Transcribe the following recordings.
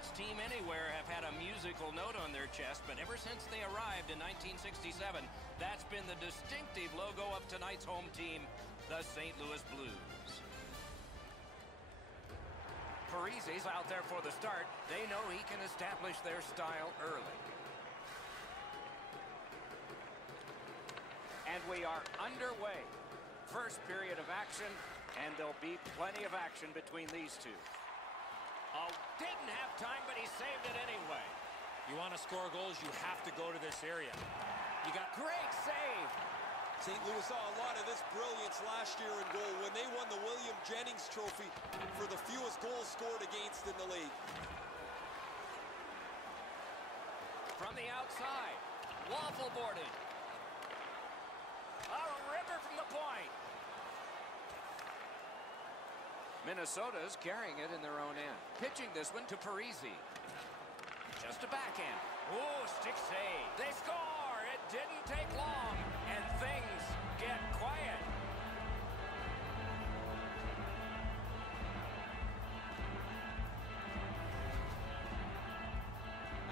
sports team anywhere have had a musical note on their chest, but ever since they arrived in 1967, that's been the distinctive logo of tonight's home team, the St. Louis Blues. Parise's out there for the start. They know he can establish their style early. And we are underway. First period of action, and there'll be plenty of action between these two. Oh, didn't have time, but he saved it anyway. You want to score goals, you have to go to this area. You got great save. St. Louis saw a lot of this brilliance last year in goal when they won the William Jennings Trophy for the fewest goals scored against in the league. From the outside, waffle boarded. A ripper from the point. Minnesota's carrying it in their own end. Pitching this one to Parise. Just a backhand. Oh, stick save. They score. It didn't take long, and things get quiet.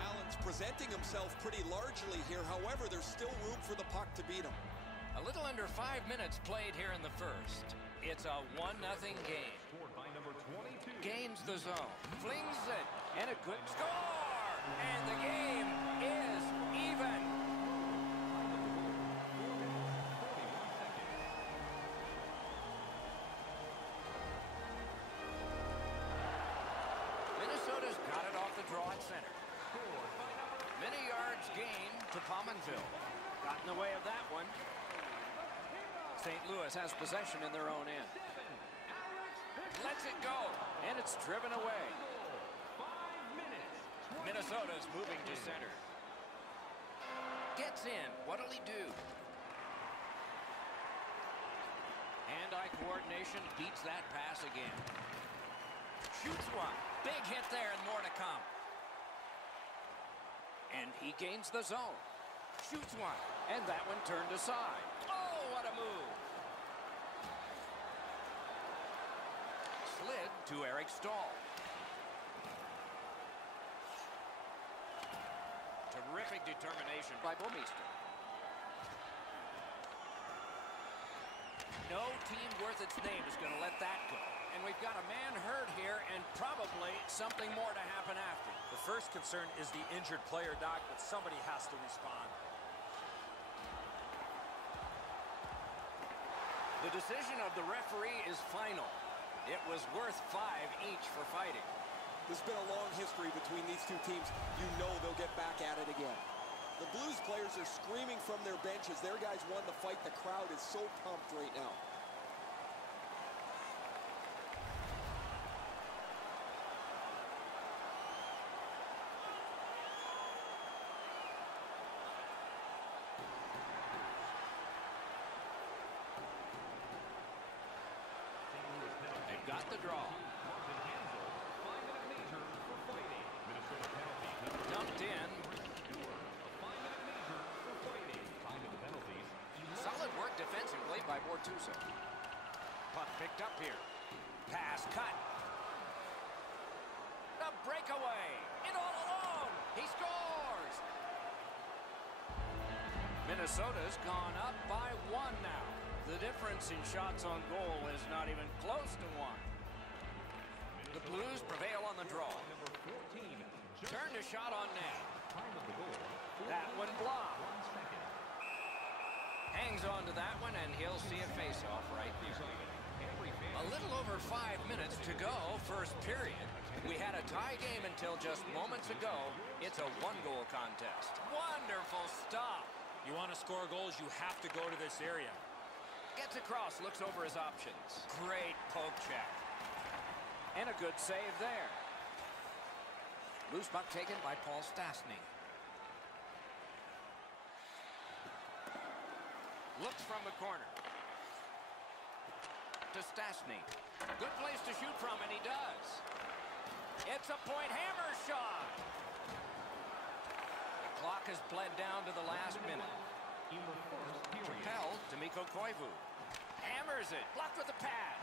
Allen's presenting himself pretty largely here. However, there's still room for the puck to beat him. A little under 5 minutes played here in the first. It's a 1-0 game. Gains the zone. Flings it. And a good score. And the game is even. Minnesota's got it off the draw at center. Many yards gained to Pominville. Got in the way of that one. St. Louis has possession in their own end. Lets it go, and it's driven away. Minnesota's moving to center. Gets in. What'll he do? Hand-eye coordination beats that pass again. Shoots one. Big hit there and more to come. And he gains the zone. Shoots one, and that one turned aside. Oh, what a move. Slid to Eric Stahl. Terrific determination by Bouwmeester. No team worth its name is going to let that go. And we've got a man hurt here and probably something more to happen after. The first concern is the injured player, Doc, but somebody has to respond. The decision of the referee is final. It was worth 5 each for fighting. There's been a long history between these two teams. You know they'll get back at it again. The Blues players are screaming from their benches. Their guys won the fight. The crowd is so pumped right now. Got the draw. Dumped in. Solid work defensively by Bortuzzo. Puck picked up here. Pass cut. The breakaway. In all alone. He scores. Minnesota's gone up by 1 now. The difference in shots on goal is not even close to 1. The Blues prevail on the draw. Turned a shot on net. That one blocked. Hangs on to that one, and he'll see a face-off right there. A little over 5 minutes to go, first period. We had a tie game until just moments ago. It's a 1-goal contest. Wonderful stop. You want to score goals, you have to go to this area. Gets across, looks over his options. Great poke check. And a good save there. Loose puck taken by Paul Stastny. Looks from the corner. To Stastny. Good place to shoot from, and he does. It's a point hammer shot. The clock has bled down to the last minute. Propelled to Mikko Koivu. Hammers it. Blocked with a pad.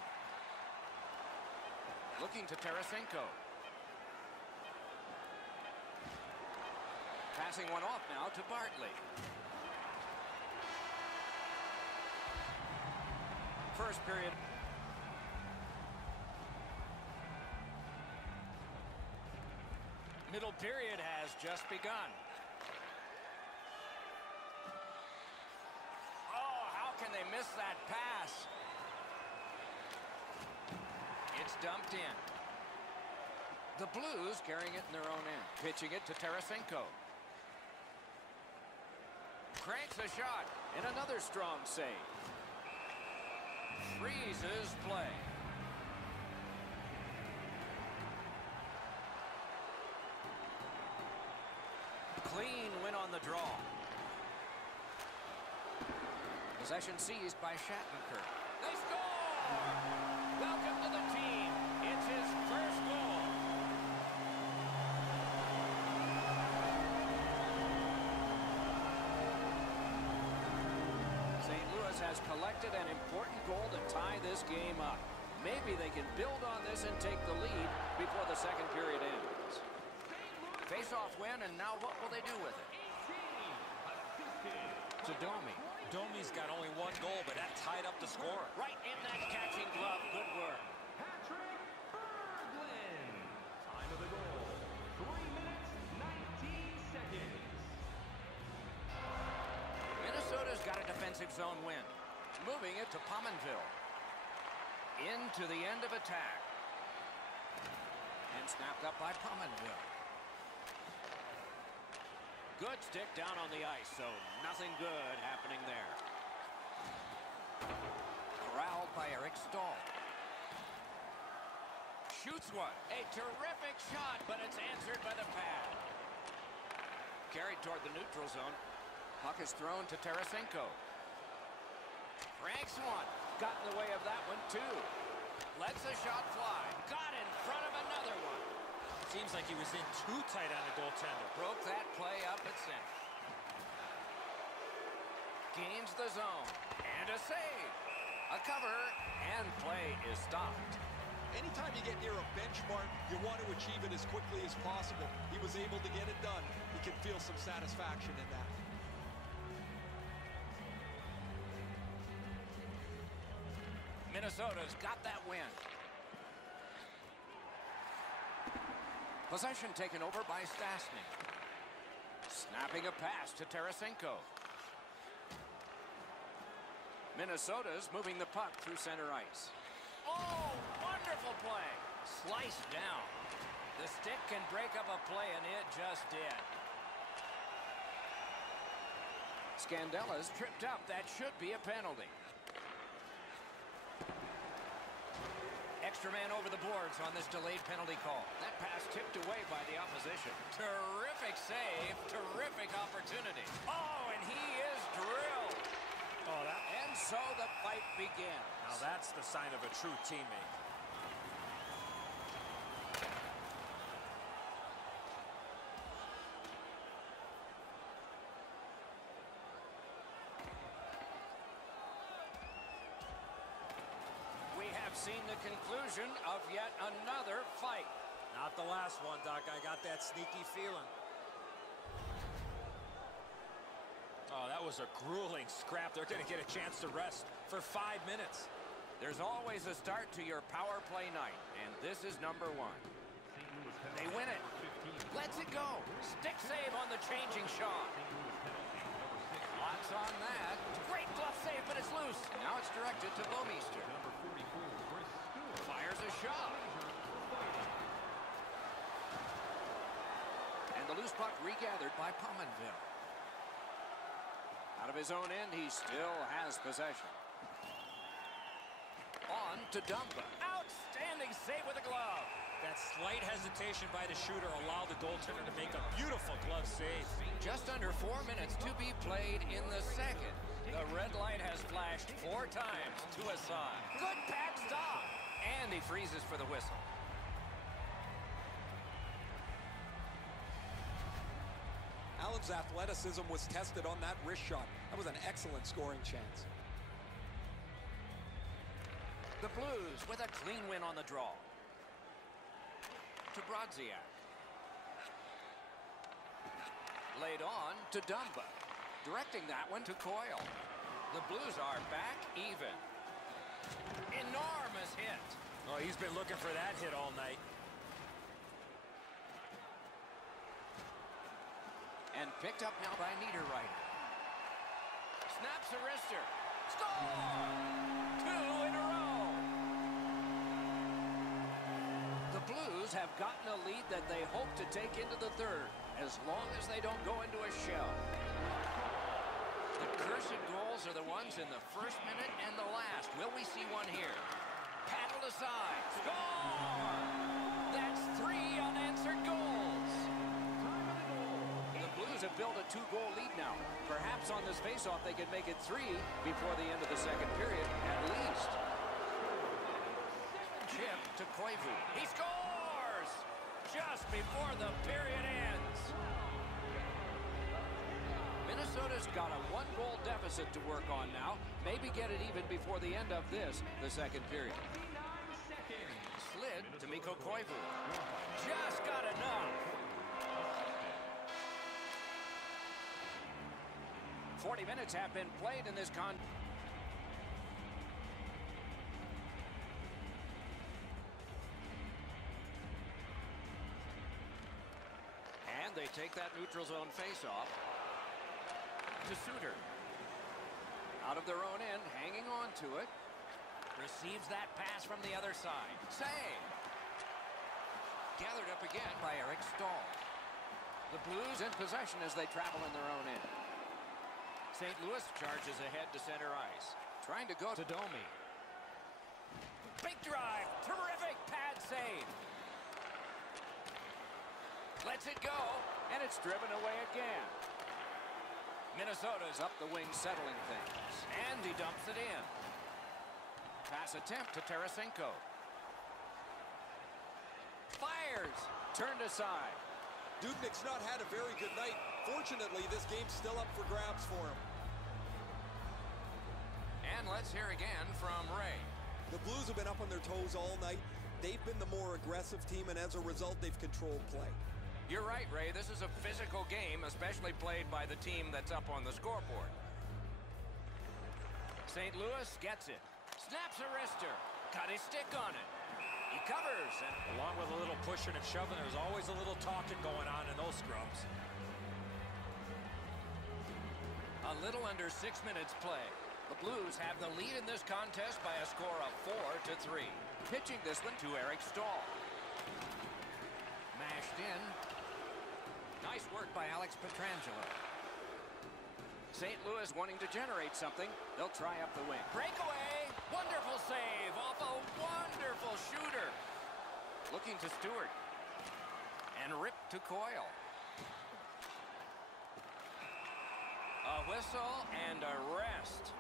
Looking to Tarasenko. Passing one off now to Bartley. First period. Middle period has just begun. Oh, how can they miss that pass? It's dumped in. The Blues carrying it in their own end. Pitching it to Tarasenko. Cranks a shot, and another strong save. Freezes play. Clean win on the draw. Possession seized by Shattenkirk. They score! Welcome to the team. It's his first goal. St. Louis has collected an important goal to tie this game up. Maybe they can build on this and take the lead before the second period ends. Face-off win, and now what will they do with it? To Domi. Domi's got only one goal, but that tied up the score. Right in that catching glove. Good work. Patrick Berglund. Time of the goal, 3 minutes, 19 seconds. Minnesota's got a defensive zone win. Moving it to Pominville. Into the end of attack. And snapped up by Pominville. Good stick down on the ice, so nothing good happening there. Corralled by Eric Stahl. Shoots one. A terrific shot, but it's answered by the pad. Carried toward the neutral zone. Puck is thrown to Tarasenko. Cranks one. Got in the way of that one, too. Lets a shot fly. Got in front of another one. Seems like he was in too tight on the goaltender. Broke that play up at center. Gains the zone. And a save. A cover. And play is stopped. Anytime you get near a benchmark, you want to achieve it as quickly as possible. He was able to get it done. He can feel some satisfaction in that. Minnesota's got that win. Possession taken over by Stastny. Snapping a pass to Tarasenko. Minnesota's moving the puck through center ice. Oh, wonderful play. Sliced down. The stick can break up a play, and it just did. Scandella's tripped up. That should be a penalty. Extra man over the boards on this delayed penalty call. That pass tipped away by the opposition. Terrific save. Terrific opportunity. Oh, and he is drilled. Oh, And so the fight begins. now that's the sign of a true teammate. We have seen the conclusion of yet another fight. Not the last one, Doc. I got that sneaky feeling. Oh, that was a grueling scrap. They're going to get a chance to rest for 5 minutes. There's always a start to your power play night, and this is number one. They win it. Lets it go. Stick save on the changing shot. Lots on that. Great glove save, but it's loose. Now it's directed to Bouwmeester. Fires a shot. And the loose puck regathered by Pominville. Out of his own end, he still has possession. On to Dumba. Outstanding save with a glove. That slight hesitation by the shooter allowed the goaltender to make a beautiful glove save. Just under 4 minutes to be played in the second. The red light has flashed 4 times to a side. Good pad stop. And he freezes for the whistle. Allen's athleticism was tested on that wrist shot. That was an excellent scoring chance. The Blues with a clean win on the draw. To Brodziak. Laid on to Dumba. Directing that one to Coyle. The Blues are back even. Enormous hit. Oh, he's been looking for that hit all night. And picked up now by Niederreiter. Snaps a wrister. Score! 2 in a row. The Blues have gotten a lead that they hope to take into the third, as long as they don't go into a shell. The cursed goals are the ones in the first minute and the last. Will we see one here? Paddled aside. Score! That's 3 unanswered goals. The Blues have built a 2-goal lead now. Perhaps on this faceoff they can make it 3 before the end of the second period, at least. Chip to Koivu. He scores! Just before the period ends. Minnesota's got a 1-goal deficit to work on now. Maybe get it even before the end of this, the second period. Slid to Mikko Koivu. Just got enough. 40 minutes have been played in this And they take that neutral zone face-off to Suter. Out of their own end, hanging on to it. Receives that pass from the other side. Save. Gathered up again by Eric Stahl. The Blues in possession as they travel in their own end. St. Louis charges ahead to center ice. Trying to go to Domi. Big drive. Terrific pad save. Lets it go, and it's driven away again. Minnesota's up the wing settling things. And he dumps it in. Pass attempt to Tarasenko. Fires. Turned aside. Dubnyk's not had a very good night. Fortunately, this game's still up for grabs for him. And let's hear again from Ray. The Blues have been up on their toes all night. They've been the more aggressive team, and as a result, they've controlled play. You're right, Ray. This is a physical game, especially played by the team that's up on the scoreboard. St. Louis gets it. Snaps a wrister. Got his stick on it. He covers. And Along with a little pushing and shoving, there's always a little talking going on in those scrums. a little under 6 minutes play. The Blues have the lead in this contest by a score of 4-3. Pitching this one to Eric Stahl. Mashed in. Nice work by Alex Pietrangelo. St. Louis wanting to generate something. They'll try up the wing. Breakaway. Wonderful save off a wonderful shooter. Looking to Stewart. And ripped to Coyle. A whistle and a rest.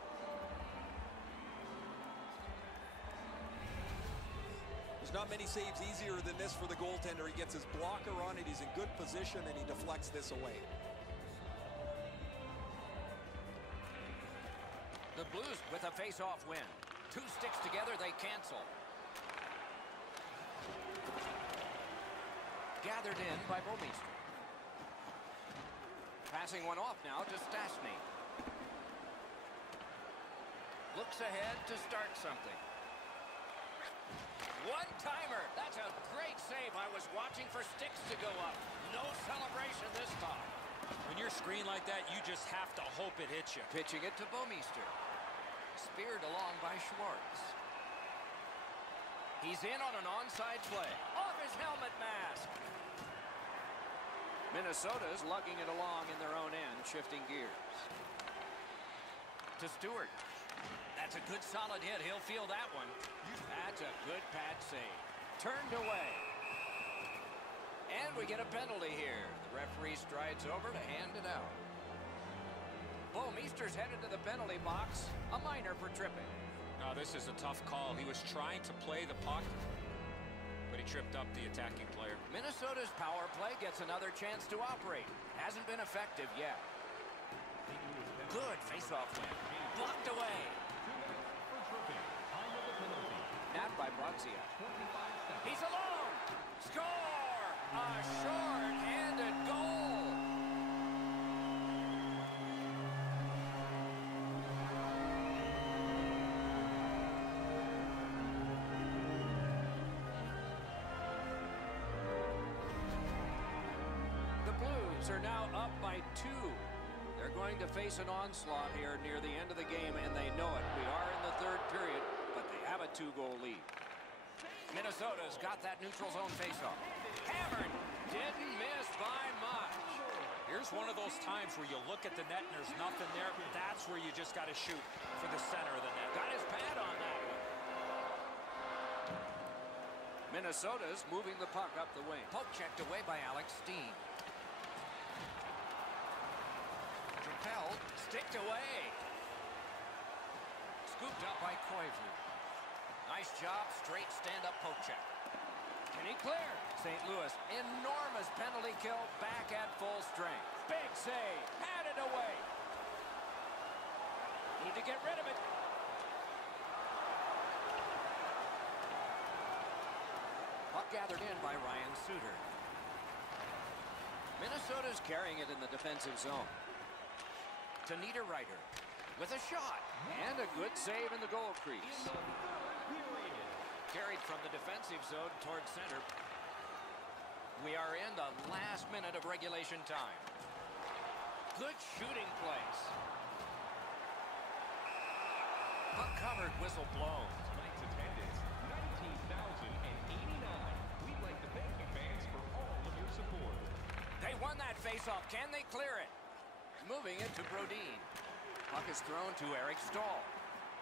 There's not many saves easier than this for the goaltender. He gets his blocker on it. He's in good position, and he deflects this away. The Blues with a face-off win. Two sticks together, they cancel. Gathered in by Bouwmeester. Passing one off now to Stastny. Looks ahead to start something. One-timer. That's a great save. I was watching for sticks to go up. No celebration this time. When you're screened like that, you just have to hope it hits you. Pitching it to Bouwmeester. Speared along by Schwartz. He's in on an onside play. Off his helmet mask. Minnesota's lugging it along in their own end, shifting gears. To Stewart. That's a good solid hit. He'll feel that one. That's a good pad save. Turned away. And we get a penalty here. The referee strides over to hand it out. Bouwmeester's headed to the penalty box. A minor for tripping. Now, this is a tough call. He was trying to play the puck, but he tripped up the attacking player. Minnesota's power play gets another chance to operate. Hasn't been effective yet. Good face-off win. Blocked away. Napped by Broxia. He's alone. Score! A short-handed goal. Caps are now up by 2. They're going to face an onslaught here near the end of the game, and they know it. We are in the 3rd period, but they have a 2-goal lead. Minnesota's got that neutral zone faceoff. Hammered. Didn't miss by much. Here's one of those times where you look at the net and there's nothing there. That's where you just got to shoot for the center of the net. Got his pad on that one. Minnesota's moving the puck up the wing. Poke checked away by Alex Steen. Propelled, sticked away. Scooped up by Koivu. Nice job, straight stand-up poke check. Can he clear? St. Louis, enormous penalty kill, back at full strength. Big save, had it away. Need to get rid of it. Puck gathered in by Ryan Suter. Minnesota's carrying it in the defensive zone. To Niederreiter with a shot and a good save in the goal crease. Carried from the defensive zone toward center. We are in the last minute of regulation time. Good shooting place. Puck covered, whistle blown. Tonight's attendance, 19,089. We'd like to thank you fans for all of your support. They won that faceoff. Can they clear it? Moving it to Brodin. Puck is thrown to Eric Stahl.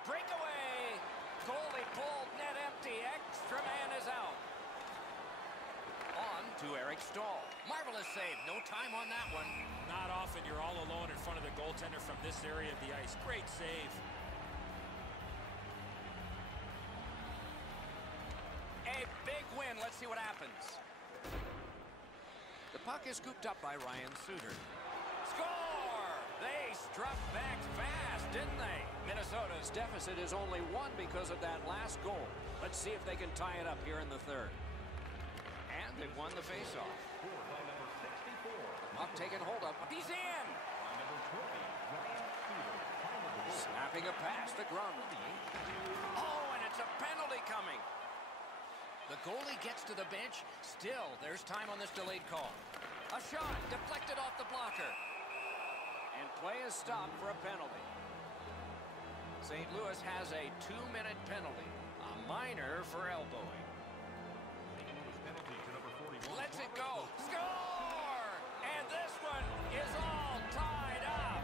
Breakaway. Goalie pulled, net empty. Extra man is out. On to Eric Stahl. Marvelous save. No time on that one. Not often you're all alone in front of the goaltender from this area of the ice. Great save. A big win. Let's see what happens. The puck is scooped up by Ryan Suter. Score! They struck back fast, didn't they? Minnesota's deficit is only 1 because of that last goal. Let's see if they can tie it up here in the 3rd. And they've won the faceoff. Scored by number 64. Puck taken hold of. He's in! By number 20, Ryan Suter. Time of the goal. Snapping a pass to Grumman. Oh, and it's a penalty coming. The goalie gets to the bench. Still, there's time on this delayed call. A shot deflected off the blocker. And play is stopped for a penalty. St. Louis has a 2-minute penalty. A minor for elbowing. St. Louis penalty to number 41. Lets it go. Score! And this one is all tied up.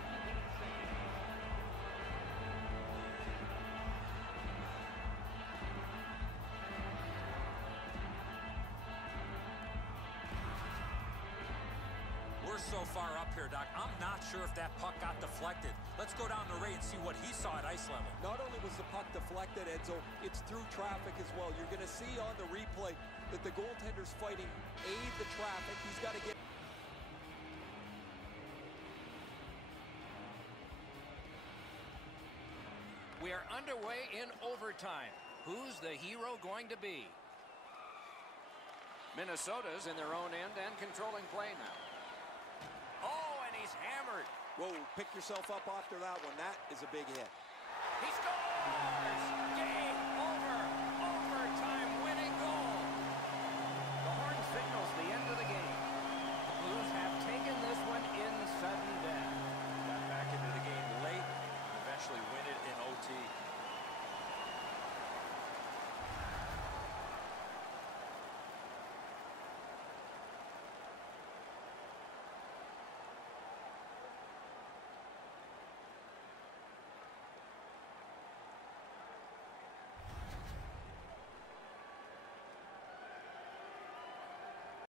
We're so far up here, Doc. I'm not sure if that puck got deflected. Let's go down to Ray and see what he saw at ice level. Not only was the puck deflected, Enzo, it's through traffic as well. You're going to see on the replay that the goaltender's fighting the traffic. He's got to get... We are underway in overtime. Who's the hero going to be? Minnesota's in their own end and controlling play now. Oh, and he's hammered. Whoa, pick yourself up after that one. That is a big hit. He scores!